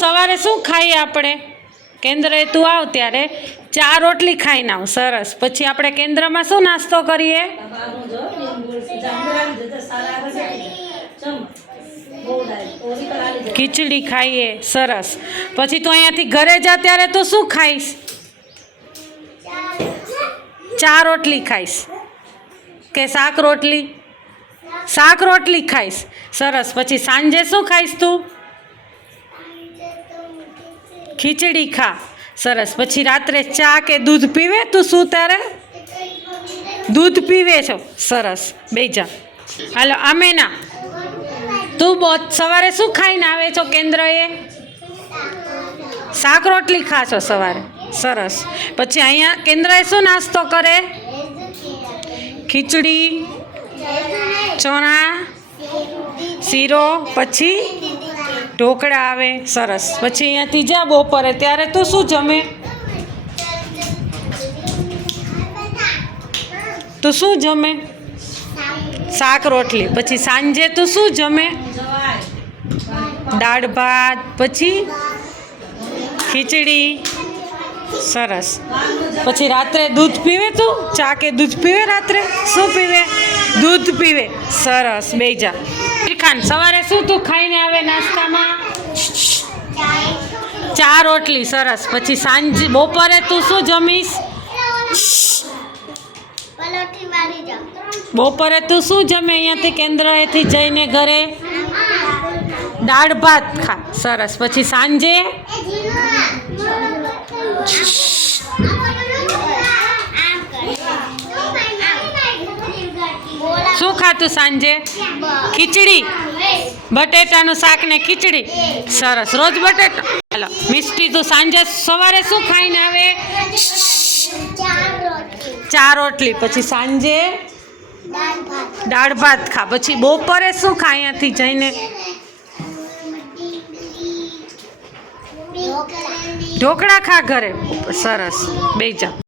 સવારે શું ખાઈએ આપણે? કેન્દ્રએ તું આવ ત્યારે. ચાર રોટલી ખાઈને આવ સરસ. પછી આપણે કેન્દ્રમાં શું નાસ્તો કરીએ? ખીચડી ખાઈએ સરસ. પછી તું અહીંયાથી ઘરે જા ત્યારે તું શું ખાઈશ? ચાર રોટલી ખાઈશ. કે શાક રોટલી? શાક રોટલી ખાઈશ. સરસ. પછી સાંજે શું ખાઈશ તું? ખીચડી ખા. સરસ. પછી રાત્રે ચા કે દૂધ પીવે? તું શું તારે? દૂધ પીવે છો. સરસ. બેજા હાલો આમેના તું બહુ સવારે શું ખાઈને આવે છો કેન્દ્રએ? શાક રોટલી ખા છો સવારે? સરસ. પછી અહીંયા કેન્દ્રએ શું નાસ્તો કરે? ખીચડી, ચણા, શીરો, પછી ઢોકળા આવે, સરસ. પછી અહીંયાથી જા બપોરે, ત્યારે તું શું જમે? તું શું જમે? શાક રોટલી. પછી સાંજે તું શું જમે? દાળ ભાત. પછી ખીચડી. સરસ. પછી રાત્રે દૂધ પીવે તું? ચા કે દૂધ પીવે રાત્રે? શું પીવે? દૂધ પીવે. સરસ. બેજા ખાન સવારે શું તું ખાઈને આવે નાસ્તામાં ચા રોટલી, સરસ. પછી સાંજ, બપોરે તું શું જમીશ? બપોરે તું શું જમે? અહીંયાથી કેન્દ્રએથી જઈને ઘરે? દાળ ભાત ખા. સરસ. પછી સાંજે? શું ખાતું સાંજે? ખીચડી. બટેટાનું શાક ને ખીચડી. સરસ. રોજ બટેટા. ચાલો મિસ્ટી તું સાંજે સવારે શું ખાઈને આવે? ચાર રોટલી, પછી સાંજે દાળ ભાત ખા, પછી બપોરે શું ખા અહીંયાથી જઈને? ઢોકળા ખા ઘરે, સરસ બેજા